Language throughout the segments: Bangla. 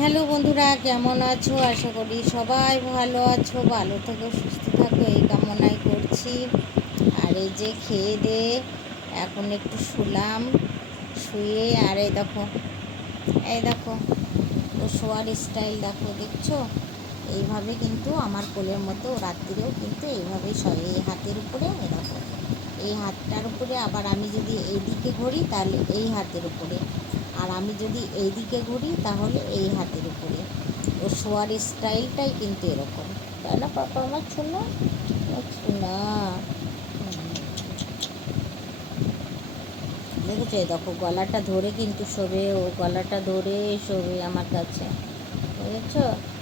হ্যালো বন্ধুরা, কেমন আছো? আশা করি সবাই ভালো আছো, ভালো থেকো, সুস্থ থাকো, এই কামনাই করছি। আর এই যে খেয়ে দে, এখন একটু শুলাম, শুয়ে, আর এই দেখো এই দেখো ও শোয়ার স্টাইল দেখো, দেখছ? এইভাবে কিন্তু আমার কোলের মতো রাত্রিরেও কিন্তু এইভাবেই শয়, এই হাতের উপরে এরকম এই হাতটার উপরে আবার আমি যদি এইদিকে ঘুরি তাহলে এই হাতের উপরে। আর আমি যদি এই দিকে ঘুরি, তাহলে এই হাতের উপরে। ও শোয়ার স্টাইলটাই কিন্তু এরকম। তাই না, পাপা? আমার শোনা শোনা দেখেছ? দেখো, গলাটা ধরে কিন্তু শোবে, ও গলাটা ধরে শোবে আমার কাছে। বুঝেছ?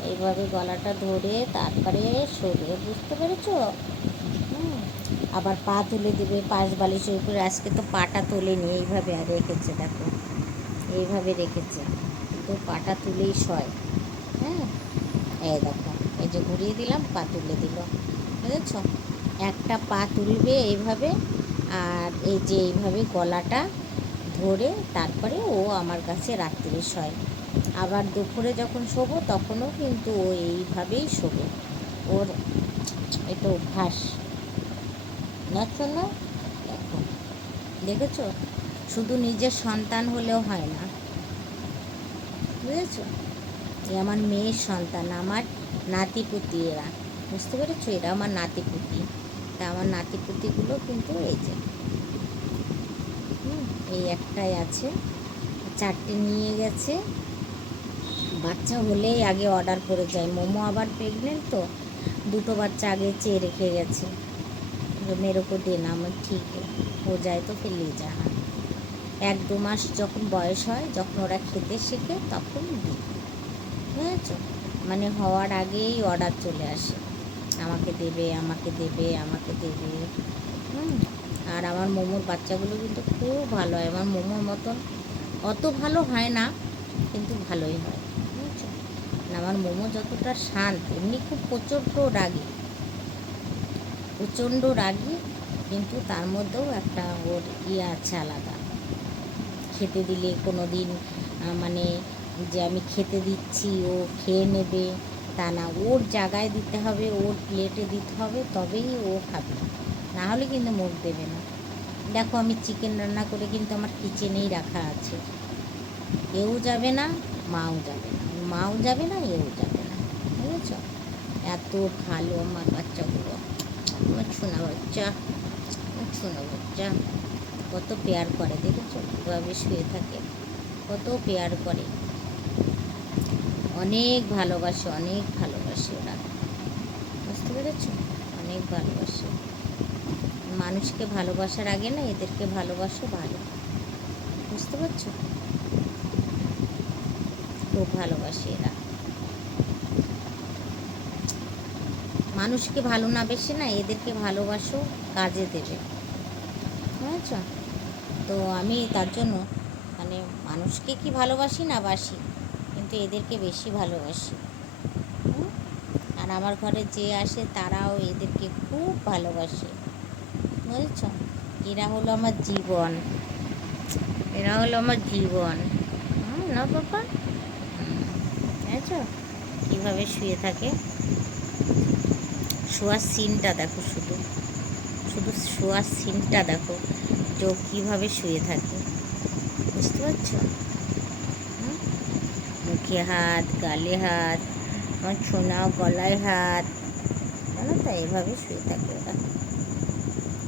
এইভাবে গলাটা ধরে তারপরে শোবে, বুঝতে পেরেছ? আবার পা তুলে দেবে, পাশ বালিশের উপরে। আজকে তো পাটা তোলেনি, এইভাবে আর রেখেছে, দেখো। এইভাবে রেখেছে। তো পাটা তুলেই শয়। হ্যাঁ? এই দেখো, এই যে ঘুরিয়ে দিলাম, পা তুলে দিল। বুঝেছ? একটা পা তুলবে এইভাবে, আর এই যে এইভাবে গলাটা ধরে তারপরে ও আমার কাছে রাত্রে শয়। আবার দুপুরে যখন শোবো, তখনও কিন্তু ও এইভাবেই শোবে। ওর এটা অভ্যাস। না? শোনো দেখো। দেখেছ? শুধু নিজের সন্তান হলেও হয় না। বুঝেছ? এ আমার মেয়ের সন্তান, আমার নাতিপুতি এরা। বুঝতে পেরেছ? এরা আমার নাতিপুতি। তা আমার নাতিপুতিগুলো কিন্তু এই যে এই একটাই আছে। চারটে নিয়ে গেছে। বাচ্চা হলেই আগে অর্ডার করে যায়। মোমো আবার প্রেগনেন্ট তো। দুটো বাচ্চা আগে চেয়ে রেখে গেছে। মেরে কো দেনা আমার ঠিক হো যায় তো ফির যানা এক দু মাস যখন বয়স হয়, যখন ওরা খেতে শেখে, তখন দিই। বুঝেছ? মানে হওয়ার আগেই অর্ডার চলে আসে। আমাকে দেবে আমাকে দেবে আমাকে দেবে। হুম? আর আমার মোমোর বাচ্চাগুলো কিন্তু খুব ভালো হয়। আমার মোমোর মতন অত ভালো হয় না, কিন্তু ভালোই হয়। বুঝেছ? আমার মোমো যতটা শান্ত, এমনি খুব প্রচণ্ড রাগী। প্রচণ্ড রাগী, কিন্তু তার মধ্যেও একটা ওর ইয়ে আছে আলাদা। খেতে দিলে কোনো দিন মানে যে আমি খেতে দিচ্ছি, ও খেয়ে নেবে, তা না। ওর জায়গায় দিতে হবে, ওর প্লেটে দিতে হবে, তবেই ও খাবে। না হলে কিন্তু মুখ দেবে না। দেখো, আমি চিকেন রান্না করে কিন্তু আমার কিচেনেই রাখা আছে। এও যাবে না, মাও যাবে না। মাও যাবে না, এও যাবে না। বুঝেছ? এত ভালো আমার বাচ্চাগুলো। আমার ছোনা বাচ্চা ছোনা বাচ্চা। কত পেয়ার করে, দেখেছ? কীভাবে শুয়ে থাকে। কত পেয়ার করে। অনেক ভালোবাসে অনেক ভালোবাসে ওরা। বুঝতে পেরেছ? অনেক ভালোবাসে। মানুষকে ভালোবাসার আগে না এদেরকে ভালোবাসো ভালো। বুঝতে পারছ? খুব ভালোবাসে এরা। মানুষকে ভালো না বেশি না এদেরকে ভালোবাসো, কাজে দেবে। বুঝেছ তো আমি তার জন্য মানে মানুষকে কি ভালোবাসি না বাসি, কিন্তু এদেরকে বেশি ভালোবাসি? আর আমার ঘরে যে আসে তারাও এদেরকে খুব ভালোবাসে। বুঝেছ? এরা হলো আমার জীবন। এরা হলো আমার জীবন। না বাবা? বুঝেছ কীভাবে শুয়ে থাকে? শোয়ার সিনটা দেখো শুধু। শুধু শোয়ার সিনটা দেখো। চোখ কীভাবে শুয়ে থাকে? বুঝতে পারছ? মুখে হাত, গালে হাত, আমার ছোনা, গলায় হাত জানো তো এভাবে শুয়ে থাকে ওরা?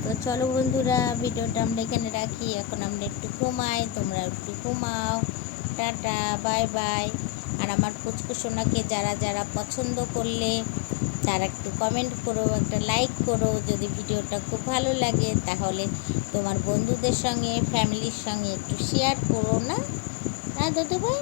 তো চলো বন্ধুরা, ভিডিওটা আমরা এখানে রাখি। এখন আমরা একটু ঘুমাই, তোমরা একটু ঘুমাও। Tata, bye bye. আর আমার পুচকু সোনাকে যারা যারা পছন্দ করলে, তারা একটু কমেন্ট করো, একটা লাইক করো। যদি ভিডিওটা খুব ভালো লাগে, তাহলে তোমার বন্ধুদের সঙ্গে ফ্যামিলির সঙ্গে একটু শেয়ার করো না? হ্যাঁ দাদু ভাই